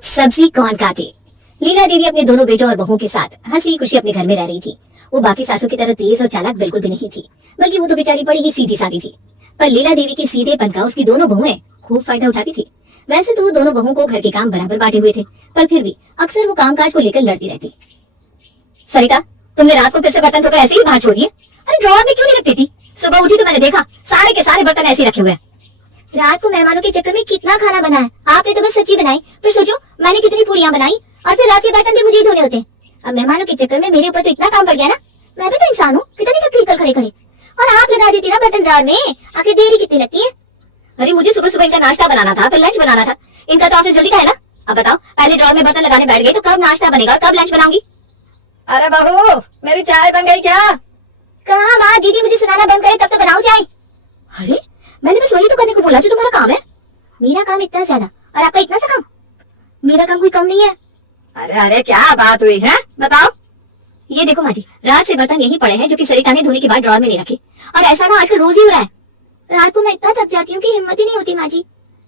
अब सब्जी कौन काटे। लीला देवी अपने दोनों बेटों और बहुओं के साथ हंसी खुशी अपने घर में रह रही थी। वो बाकी सासों की तरह तेज और चालाक बिल्कुल भी नहीं थी, बल्कि वो तो बेचारी बड़ी ही सीधी सादी थी। पर लीला देवी के सीधेपन का उसकी दोनों बहुएं खूब फायदा उठाती थी। वैसे तो वो दोनों बहुओं को घर के काम बराबर बांटे हुए थे, पर फिर भी अक्सर वो कामकाज को लेकर लड़ती रहती। सरिता, तुमने रात को फिर से बर्तन धोकर ऐसे ही बाहर छोड़ दिए? अरे ड्रॉअर में क्यों नहीं रखती थी? सुबह उठी तो मैंने देखा सारे के सारे बर्तन ऐसे ही रखे हुए हैं। रात को मेहमानों के चक्कर में कितना खाना बना है, आपने तो बस सब्जी बनाई, पर सोचो मैंने कितनी पूरियां बनाई, और फिर रात के बर्तन भी मुझे ही धोने होते हैं। अब मेहमानों के चक्कर में मेरे ऊपर तो इतना काम बढ़ गया ना, मैं भी तो इंसान हूँ, कितनी तकलीफ कर खड़े खड़े। और आप लगा देती ना बर्तन ड्रॉअर में, आखिर देरी कितनी लगती है? अरे मुझे सुबह सुबह इनका नाश्ता बनाना था, फिर लंच बनाना था। इनका तो ऑफिस जल्दी का है ना। अब बताओ, पहले ड्रॉअर में बर्तन लगाने बैठ गई तो कब नाश्ता बनेगा और कब लंच बनाऊंगी? अरे बहू, मेरी चाय बन गई क्या? कहाँ माँ, दीदी मुझे सुनाना बंद करे तब तो बनाऊं चाय। अरे मैंने बस वही तो करने को बोला जो तुम्हारा काम है। मेरा काम इतना ज्यादा और आपका इतना सा काम? मेरा काम कोई कम नहीं है। अरे अरे क्या बात हुई है, बताओ। ये देखो माँ जी, रात से बर्तन यही पड़े हैं जो कि सरिता ने धोने के बाद ड्रॉअर में नहीं रखे, और ऐसा ना आजकल रोज ही हो रहा है। रात को मैं इतना थक जाती हूँ कि हिम्मत ही नहीं होती माँ जी।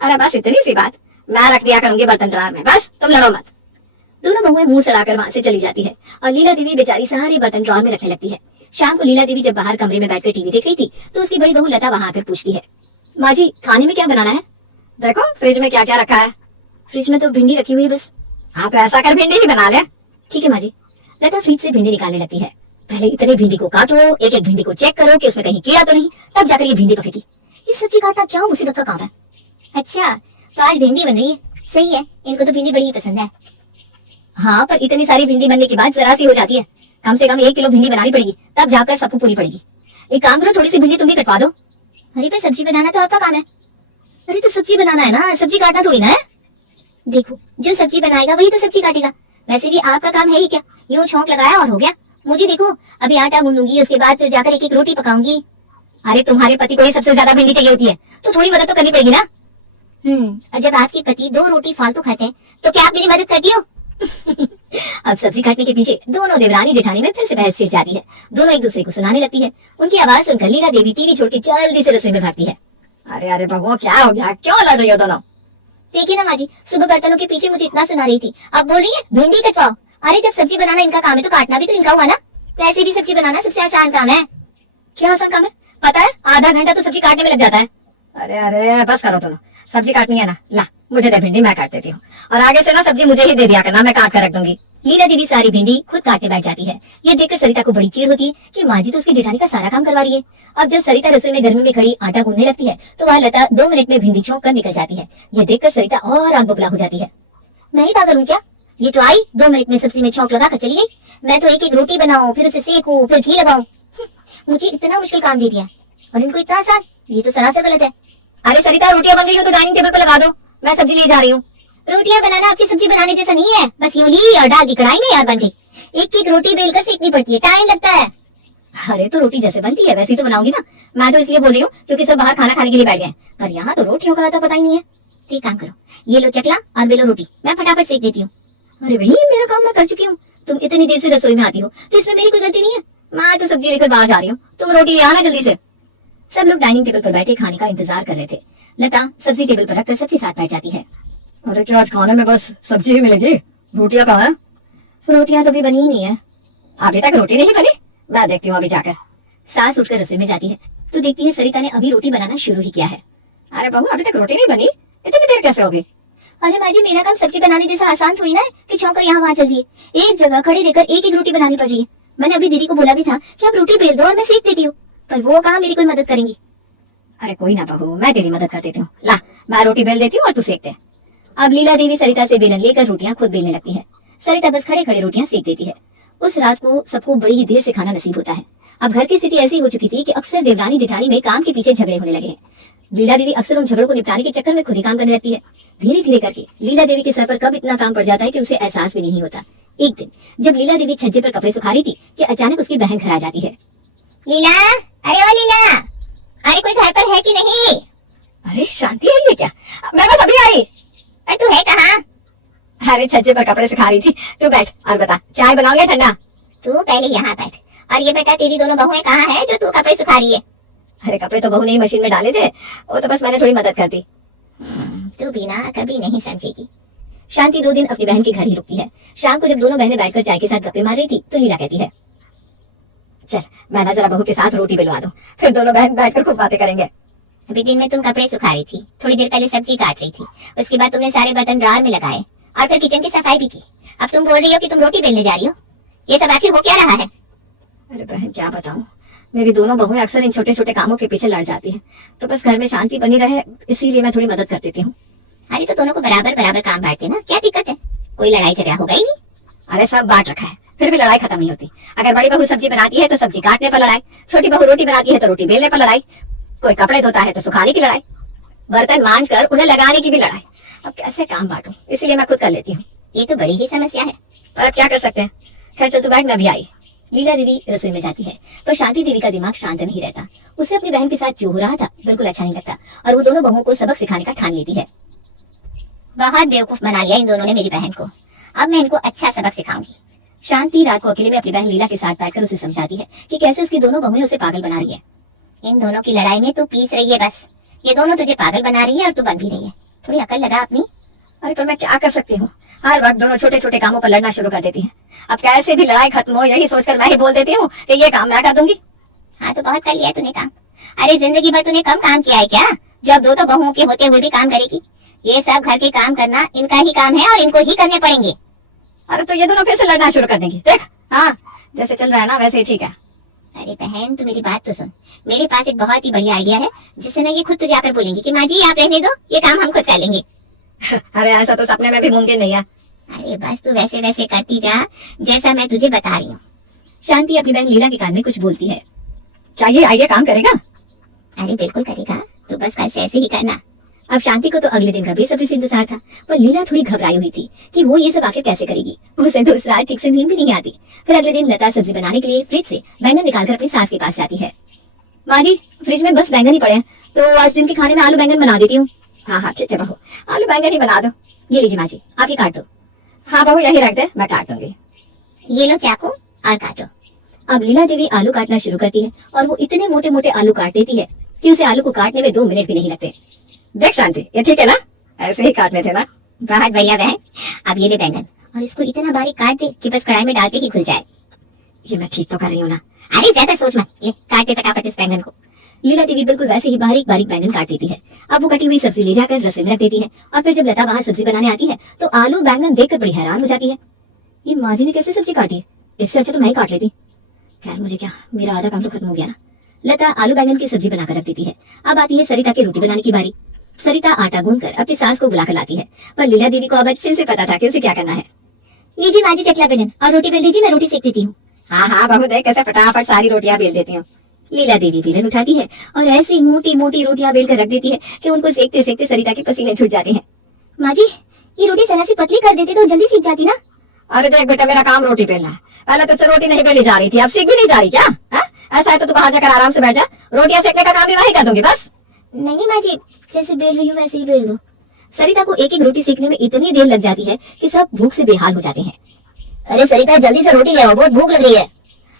अरे बस इतनी सी बात, मैं रख दिया करूंगी बर्तन ड्रॉअर में, बस तुम लड़ो मत। दोनों बहुएं मुंह सड़ाकर वहां से चली जाती है और लीला देवी बेचारी सारे बर्तन ड्रॉअर में रखने लगती है। शाम को लीला देवी जब बाहर कमरे में बैठकर टीवी देख रही थी तो उसकी बड़ी बहू लता वहां आकर पूछती है, माँ जी खाने में क्या बनाना है? देखो फ्रिज में क्या क्या रखा है। फ्रिज में तो भिंडी रखी हुई है बस। हाँ तो ऐसा कर भिंडी ही बना ले। ठीक है माँ जी। लता फ्रिज से भिंडी निकालने लगती है। पहले इतने भिंडी को काटो, एक एक भिंडी को चेक करो कि उसमें कहीं कीड़ा तो नहीं, तब जाकर ये भिंडी पकेगी। ये सब्जी काटना क्या मुसीबत का काम है? अच्छा तो आज भिंडी बन रही है, सही है, इनको तो भिंडी बड़ी ही पसंद है। हाँ पर इतनी सारी भिंडी बनने के बाद जरा सी हो जाती है, कम से कम 1 किलो भिंडी बनानी पड़ेगी, तब जाकर सबको पूरी पड़ेगी। एक काम करो, थोड़ी सी भिंडी तुम भी कटवा दो। अरे पर सब्जी बनाना तो आपका काम है। अरे तो सब्जी बनाना है ना, सब्जी काटना थोड़ी ना है। देखो जो सब्जी बनाएगा वही तो सब्जी काटेगा, वैसे भी आपका काम है ही क्या, यूं छौंक लगाया और हो गया। मुझे देखो अभी आटा गूंदूंगी, उसके बाद फिर जाकर एक एक रोटी पकाऊंगी। अरे तुम्हारे पति को ही सबसे ज्यादा भिंडी चाहिए होती है, तो थोड़ी मदद तो करनी पड़ेगी ना। और जब आपके पति 2 रोटी फालतू खाते हैं तो क्या आप मेरी मदद करती हो? अब सब्जी काटने के पीछे दोनों देवरानी जेठानी में फिर से बहस छिड़ जाती है। दोनों एक दूसरे को सुनाने लगती है। उनकी आवाज सुनकर लीला देवी टीवी छोड़ के जल्दी से रसोई में भागती है। अरे अरे बहू क्या हो गया, क्यों लड़ रही हो दोनों? देखिए ना माँ जी, सुबह बर्तनों के पीछे मुझे इतना सुना रही थी, अब बोल रही है भिंडी कटवाओ। अरे जब सब्जी बनाना इनका काम है तो काटना भी तो इनका हुआ ना। वैसे भी सब्जी बनाना सबसे आसान काम है। क्या आसान काम है? पता है आधा घंटा तो सब्जी काटने में लग जाता है। अरे अरे बस करो तुम, सब्जी काटनी है ना, ला मुझे दे भिंडी, मैं काट देती हूँ, और आगे से ना सब्जी मुझे ही दे दिया करना, मैं काट कर रख दूंगी। लीला देवी सारी भिंडी खुद काटने बैठ जाती है। ये देखकर सरिता को बड़ी चिढ़ होती है कि माँ जी तो उसकी जेठानी का सारा काम करवा रही है। अब जब सरिता रसोई में गर्मी में खड़ी आटा गूंदने लगती है तो वह लता 2 मिनट में भिंडी छोंक कर निकल जाती है। ये देखकर सरिता और आग बबूला हो जाती है। मैं ही पागल हूँ क्या? ये तो आई 2 मिनट में सब्जी में छौंक लगा कर चली गई। मैं तो एक एक रोटी बनाऊं, फिर उसे सेकूं, फिर घी लगाऊं। मुझे इतना मुश्किल काम दे दिया और इनको इतना आसान, ये तो सरासर गलत है। अरे सरिता रोटियां बन गई हो तो डाइनिंग टेबल पर लगा दो, मैं सब्जी ले जा रही हूँ। रोटियां बनाना आपकी सब्जी बनाने जैसा नहीं है, बस यूं ली और डाल दी कढ़ाई में यार बन गई। एक एक रोटी बेलकर सेकनी पड़ती है, टाइम लगता है। अरे तो रोटी जैसे बनती है वैसे ही तो बनाऊंगी ना। मैं तो इसलिए बोल रही हूँ क्योंकि सब बाहर खाना खाने के लिए बैठ गए, पर यहाँ तो रोटियों का तो पता ही नहीं है। ठीक काम करो, ये लो चकला और बेलो रोटी, मैं फटाफट सेक देती हूँ। अरे भाई मेरा काम मैं कर चुकी हूँ, तुम इतनी देर से रसोई में आती हो तो इसमें मेरी कोई गलती नहीं है। मैं तो सब्जी लेकर बाहर जा रही हूँ, तुम रोटी ले आना जल्दी से। सब लोग डाइनिंग टेबल पर बैठे खाने का इंतजार कर रहे थे। लता सब्जी टेबल पर रखकर सबके साथ बैठ जाती है। अरे क्या आज खाने में बस सब्जी ही मिलेगी, रोटियां कहाँ है? रोटियां तो अभी बनी ही नहीं है। अभी तक रोटी नहीं बनी? मैं देखती हूँ अभी जाकर। सास उठकर रसोई में जाती है तो देखती है सरिता ने अभी रोटी बनाना शुरू ही किया है। अरे बहू अभी तक रोटी नहीं बनी, इतनी देर कैसे होगी? अरे माँ जी मेरा काम सब्जी बनाने जैसा आसान थोड़ी ना है कि छौंकर यहाँ वहाँ चल दिए। एक जगह खड़ी रहकर एक एक रोटी बनानी पड़ रही है। मैंने अभी दीदी को बोला भी था कि आप रोटी बेल दो और मैं सेक देती हूँ, पर वो कहाँ मेरी कोई मदद करेंगी। अरे कोई ना बहू, मैं तेरी मदद कर देती हूँ, ला मैं रोटी बेल देती हूँ और तू सेक दे। अब लीला देवी सरिता से बेलन लेकर रोटियां खुद बेलने लगती है। सरिता बस खड़े खड़े रोटियां सेक देती है। उस रात को सबको बड़ी ही देर से खाना नसीब होता है। अब घर की स्थिति ऐसी हो चुकी थी कि अक्सर देवरानी जेठानी में काम के पीछे झगड़े होने लगे हैं। लीला देवी अक्सर उन झगड़ों को निपटाने के चक्कर में खुद ही काम करने लगती है। धीरे धीरे करके लीला देवी के सर पर कब इतना काम पड़ जाता है कि उसे एहसास भी नहीं होता। एक दिन जब लीला देवी छज्जे पर कपड़े सुखा रही थी कि अचानक उसकी बहन घर आ जाती है। लीला, अरे ओ लीला, अरे कोई घर पर है कि नहीं? अरे शांति है ये क्या, मैं बस अभी आई। अरे तू है कहाँ? अरे छज्जे पर कपड़े सुखा रही थी, तू बैठ और बता चाय बनाओगे ठंडा? तू पहले यहाँ बैठ और ये बेटा तेरी दोनों बहुएं कहाँ है जो तू कपड़े सुखा रही है? अरे कपड़े तो बहू ने मशीन में डाले थे, वो तो बस मैंने थोड़ी मदद कर दी। तू भी ना कभी नहीं समझेगी। शांति 2 दिन अपनी बहन के घर ही रुकती है। शाम को जब दोनों बहनें बैठकर चाय के साथ गप्पे मार रही थी तो लीला कहती है, चल मैं ना जरा बहू के साथ रोटी बिलवा दूं, फिर दोनों बहन बैठकर खूब बातें करेंगे। अभी दिन में तुम कपड़े सुखा रही थी, थोड़ी देर पहले सब्जी काट रही थी, उसके बाद तुमने सारे बर्तन ड्रॉअर में लगाए और फिर किचन की सफाई भी की। अब तुम बोल रही हो कि तुम रोटी बेलने जा रही हो। ये सब आखिर हो क्या रहा है? अरे बहन क्या बताऊं, मेरी दोनों बहुएं अक्सर इन छोटे छोटे कामों के पीछे लड़ जाती है, तो बस घर में शांति बनी रहे इसीलिए मैं थोड़ी मदद कर देती हूँ। अरे तो दोनों को बराबर बराबर काम बांटते ना, क्या दिक्कत है? कोई लड़ाई झगड़ा होगा ही नहीं। अरे सब बांट रखा है, फिर भी लड़ाई खत्म नहीं होती। अगर बड़ी बहू सब्जी बनाती है तो सब्जी काटने पर लड़ाई, छोटी बहू रोटी बनाती है तो रोटी बेलने पर लड़ाई, कोई कपड़े धोता है तो सुखाने की लड़ाई, बर्तन मांझ कर उन्हें लगाने की भी लड़ाई। अब कैसे काम बांटूं, इसीलिए मैं खुद कर लेती हूँ। ये तो बड़ी ही समस्या है। पर अब क्या कर सकते हैं। खैर चल तू बैठ, मैं भी आई। लीला देवी रसोई में जाती है, पर शांति देवी का दिमाग शांत नहीं रहता। उसे अपनी बहन के साथ जो हो रहा था बिल्कुल अच्छा नहीं लगता और वो दोनों बहुओं को सबक सिखाने का ठान लेती है। बहुत बेवकूफ बना लिया इन दोनों ने मेरी बहन को, अब मैं इनको अच्छा सबक सिखाऊंगी। शांति रात को अकेले में अपनी बहन लीला के साथ बैठकर उसे समझाती है कि कैसे उसकी दोनों बहुएं उसे पागल बना रही है। इन दोनों की लड़ाई में तू पीस रही है बस, ये दोनों तुझे पागल बना रही है और तू बन भी रही है। थोड़ी अकल लगा अपनी। अरे पर मैं क्या कर सकती हूँ, हर वक्त दोनों छोटे छोटे कामों पर लड़ना शुरू कर देती है। अब कैसे भी लड़ाई खत्म हो यही सोचकर मैं ही बोल देती हूँ कि ये काम मैं कर दूंगी। हाँ तो बहुत कर लिया तूने काम। अरे जिंदगी भर तूने कम काम किया है क्या, जो अब दो तो बहुओं के होते हुए भी काम करेगी? ये सब घर के काम करना इनका ही काम है और इनको ही करने पड़ेंगे। अरे तो ये दोनों फिर से लड़ना शुरू कर देंगी, देख। हाँ जैसे चल रहा है ना वैसे ही ठीक है। अरे बहन तू मेरी बात तो सुन, मेरे पास एक बहुत ही बढ़िया आइडिया है जिससे ना ये खुद तुझे आकर बोलेंगी कि माँ जी आप रहने दो, ये काम हम खुद कर लेंगे। अरे ऐसा तो सपने में भी मुमकिन नहीं है। अरे बस तू वैसे वैसे करती जा जैसा मैं तुझे बता रही हूँ। शांति अपनी बहन लीला के कान में कुछ बोलती है। क्या ये आइडिया काम करेगा? अरे बिल्कुल करेगा, तू बस कल से ऐसे ही करना। अब शांति को तो अगले दिन का बेसब्री से इंतजार था, पर लीला थोड़ी घबराई हुई थी कि वो ये सब आखिर कैसे करेगी। उसे तो उस रात ठीक से नींद भी नहीं आती। फिर अगले दिन लता सब्जी बनाने के लिए फ्रिज से बैंगन निकालकर अपनी सास के पास जाती है। माँ जी फ्रिज में बस बैंगन ही पड़े हैं, तो आज दिन के खाने में आलू बैंगन बना देती हूँ। हाँ हाँ ठीक है बहू, आलू बैंगन ही बना दो। ये लीजिए माँ जी, आप ये काट दो। हाँ बहू यही रख दे, मैं काट दूंगी। ये लो चाकू और काटो। अब लीला देवी आलू काटना शुरू करती है और वो इतने मोटे मोटे आलू काट देती है कि उसे आलू को काटने में 2 मिनट भी नहीं लगते। देख शांति ये ठीक है ना, ऐसे ही काटने थे ना। बहुत बढ़िया बहन। अब ये ले बैंगन और इसको इतना बारीक काट दे कि बस कढ़ाई में डालते ही खुल जाए। ये मैं ठीक तो कर रही हूँ ना? अरे ज्यादा सोच मत, ले काट दे फटाफट इस बैंगन को। लीला देवी बिल्कुल वैसे ही बारीक बारीक बैंगन काट देती है। अब वो कटी हुई सब्जी ले जाकर रसोई में रख देती है और फिर जब लता वहां सब्जी बनाने आती है तो आलू बैंगन देखकर बड़ी हैरान हो जाती है। ये माँ जी ने कैसे सब्जी काटी है, इससे अच्छा तो मैं ही काट लेती। खैर मुझे क्या, मेरा आधा काम तो खत्म हो गया ना। लता आलू बैंगन की सब्जी बनाकर रख देती है। अब आती है सरिता की रोटी बनाने की बारी। सरिता आटा गूंथकर अपनी सास को बुलाकर लाती है, पर लीला देवी को अब अच्छे से पता था कि उसे क्या करना है। लीजिए माँ जी चकला बेलन और रोटी बेल दीजिए, मैं रोटी सेक देती हूँ। हाँ हाँ बहू देख कैसे फटाफट सारी रोटियां बेल देती हूँ। लीला देवी बेलन उठाती है और ऐसी मोटी मोटी रोटियां बेल कर रख देती है कि उनको सेकते सेकते सरिता के पसीने छूट जाते हैं। माँ जी ये रोटी जरा सी पतली कर देते तो जल्दी सीख जाती ना। अरे देख बेटा मेरा काम रोटी बेलना है, पहले तुझसे रोटी नहीं बेली जा रही थी, अब सीख भी नहीं जा रही क्या? ऐसा है तो तू बाहर जाकर आराम से बैठ जा, रोटियां सेकने का काम भी वही कर दूंगी बस। नहीं माँ जी जैसे बेल रही हूँ वैसे ही बेल दो। सरिता को एक एक रोटी सेकने में इतनी देर लग जाती है कि सब भूख से बेहाल हो जाते हैं। अरे सरिता जल्दी से रोटी ले आओ, बहुत भूख लग रही है।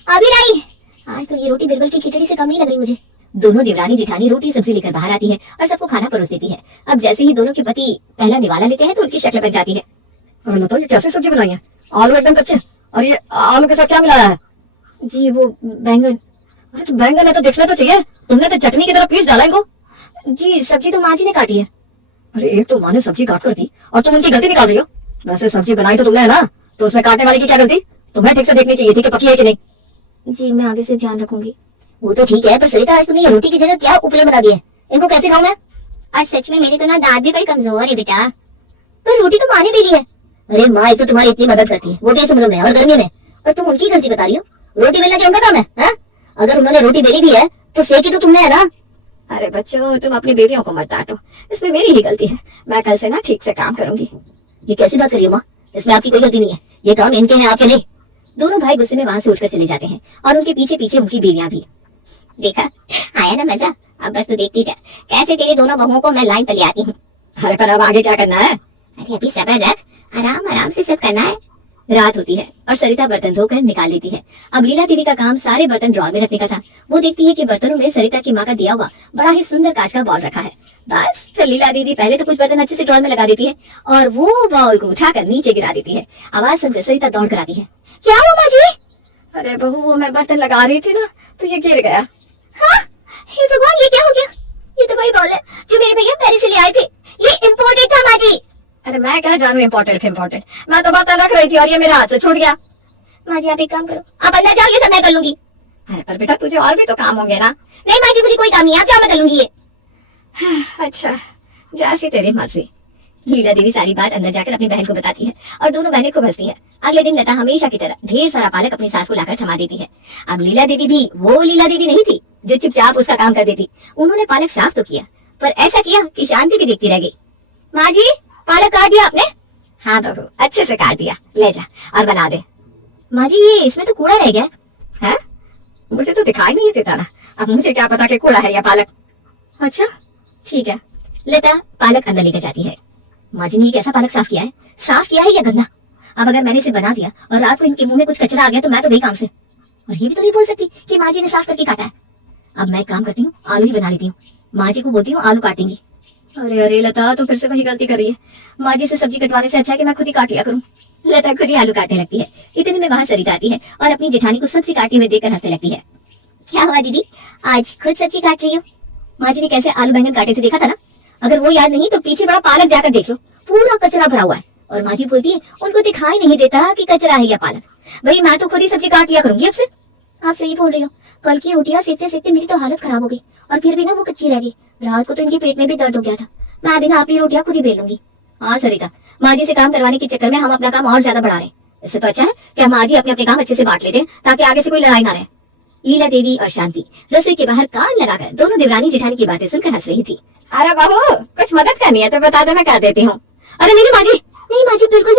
अभी लाई। आज तो ये रोटी बिरबल की खिचड़ी से कम नहीं लग रही मुझे। दोनों देवरानी जेठानी रोटी सब्जी लेकर बाहर आती है और सबको खाना परोस देती है। अब जैसे ही दोनों के पति पहला निवाला लेते हैं तो उनकी शक्ल बन जाती है। और बताओ ये कैसे सब्जी बनाई है, आलू एकदम कच्चे, और ये आलू के साथ क्या मिलाया है? जी वो बैंगन। अरे तो बैंगन है तो दिखना तो चाहिए, तुमने तो चटनी की तरह पीस डाला इनको। जी सब्जी तो माँ जी ने काटी है। अरे एक तो माँ ने सब्जी काट कर दी और तुम उनकी गलती निकाल रही हो। वैसे सब्जी बनाई तो तुमने है ना, तो उसमें काटने वाले की क्या गलती? तुम्हें ठीक से देखनी चाहिए थी कि पकी है कि नहीं। जी मैं आगे से ध्यान रखूंगी। वो तो ठीक है, पर सरिता आज तुमने ये रोटी की जगह क्या उपले बना दिए, इनको कैसे खाऊं मैं? आज सच में मेरे तो ना दांत भी बड़े कमजोर है बेटा। पर रोटी तो माँ ने बेली है। अरे माँ एक तो तुम्हारी इतनी मदद करती है, वो भी इस उम्र में और गर्मी में, और तुम उनकी गलती बता रही हो। रोटी बेलना क्या उनका काम है हा? अगर उन्होंने रोटी बेली भी है तो सेकी तो तुमने है ना। अरे बच्चों तुम अपनी बेटियों को मत डांटो, इसमें मेरी ही गलती है। मैं कल से ना ठीक से काम करूंगी। ये कैसी बात करिए माँ, इसमें आपकी कोई गलती नहीं है, ये काम इनके हैं आपके नहीं। दोनों भाई गुस्से में वहां से उठकर चले जाते हैं और उनके पीछे पीछे उनकी बीवियां भी। देखा आया ना मजा, अब बस तू देखती जा कैसे तेरे दोनों बहुओं को मैं लाइन पर ले आती हूँ। अरे पर अब आगे क्या करना है? अरे अभी सब्र रख, आराम आराम से सब करना है। रात होती है और सरिता बर्तन धोकर निकाल लेती है। अब लीला देवी का काम सारे बर्तन ड्रॉर में रखने का था। वो देखती है कि बर्तनों में सरिता की माँ का दिया हुआ बड़ा ही सुंदर कांच का बॉल रखा है। बस फिर लीला दीदी पहले तो कुछ बर्तन अच्छे से ड्रॉर में लगा देती है और वो बाउल को उठाकर नीचे गिरा देती है। आवाज सुनकर सरिता दौड़ कर आती है। क्या हुआ माँ जी? अरे बहू, वो मैं बर्तन लगा रही थी ना तो ये गिर गया। हाँ, हे भगवान, ये क्या हो गया? ये तो वही बाउल है जो मेरे भैया पेरिस से ले आए थे। ये इम्पोर्टेड था माँ जी। अरे मैं क्या जानू इम्पोर्टेड, मैं तो बर्तन रख रही थी और ये मेरे हाथ से छूट गया। माँ जी आप एक काम करो, आप अंदर जाओ, ये सब मैं कर लूंगी। अरे पर बेटा तुझे और भी तो काम होंगे ना। नहीं माँ जी, मुझे कोई काम नहीं, आप जाओ, मैं कर लूंगी ये। अच्छा, जैसी तेरी मर्जी। लीला देवी सारी बात अंदर जाकर अपनी बहन को बताती है और दोनों बहनें खूब हंसती है। अगले दिन लता हमेशा की तरह ढेर सारा पालक अपनी सास को लाकर थमा देती है। अब लीला देवी भी वो लीला देवी नहीं थी जो चुपचाप उसका काम कर देती। उन्होंने पालक साफ तो किया, पर ऐसा किया कि शांति भी देखती रह गई। माँ जी, पालक काट दिया आपने? हाँ बहू, अच्छे से काट दिया, ले जा और बना दे। माँ जी, ये इसमें तो कूड़ा रह गया है। मुझे तो दिखाई नहीं देता ना, अब मुझे क्या पता कि कूड़ा है या पालक। अच्छा ठीक है। लता पालक अंदर लेकर जाती है। माँ जी ने कैसा पालक साफ किया है या गंदा? अब अगर मैंने इसे बना दिया और रात को इनके मुंह में कुछ कचरा आ गया तो मैं तो गई काम से। और ये भी तो नहीं बोल सकती कि माँ जी ने साफ करके काटा है। अब मैं एक काम करती हूँ, आलू ही बना लेती हूँ। माँ जी को बोलती हूँ आलू काटेंगी। अरे अरे लता तो फिर से वही गलती कर रही है। माँ जी से सब्जी कटवाने से अच्छा है कि मैं खुद ही काट लिया करूँ। लता खुद ही आलू काटने लगती है। इतने में वहां सरिता आती है और अपनी जेठानी को सब्जी काटते हुए देखकर हंसने लगती है। क्या हुआ दीदी, आज खुद सब्जी काट रही हो? माँ जी ने कैसे आलू बैंगन काटे थे देखा था ना? अगर वो याद नहीं तो पीछे बड़ा पालक जाकर देख लो, पूरा कचरा भरा हुआ है। और माँ जी बोलती है उनको दिखाई नहीं देता कि कचरा है या पालक। भाई मैं तो खुद ही सब्जी काट लिया करूंगी अब से। आप सही बोल रही हो, कल की रोटियां सेकते सेकते मेरी तो हालत खराब हो गई और फिर भी ना वो कच्ची रह गई। रात को तो इनके पेट में भी दर्द हो गया था। मैं अभी ना आप ही रोटियां खुद ही बेल लूंगी। हाँ सरिता, माँ जी से काम करवाने के चक्कर में हम अपना काम और ज्यादा बढ़ा रहे हैं। इससे तो अच्छा है कि हम माँ जी अपने अपने काम अच्छे से बांट लेते हैं ताकि आगे से कोई लड़ाई ना रहे। लीला देवी और शांति रसोई के बाहर कान लगाकर दोनों देवरानी जेठानी की बातें सुनकर हंस रही थी। अरे बहू, कुछ मदद करनी है तो बता दो, मैं कर देती हूँ। अरे नहीं माँ जी, नहीं माँ जी, बिल्कुल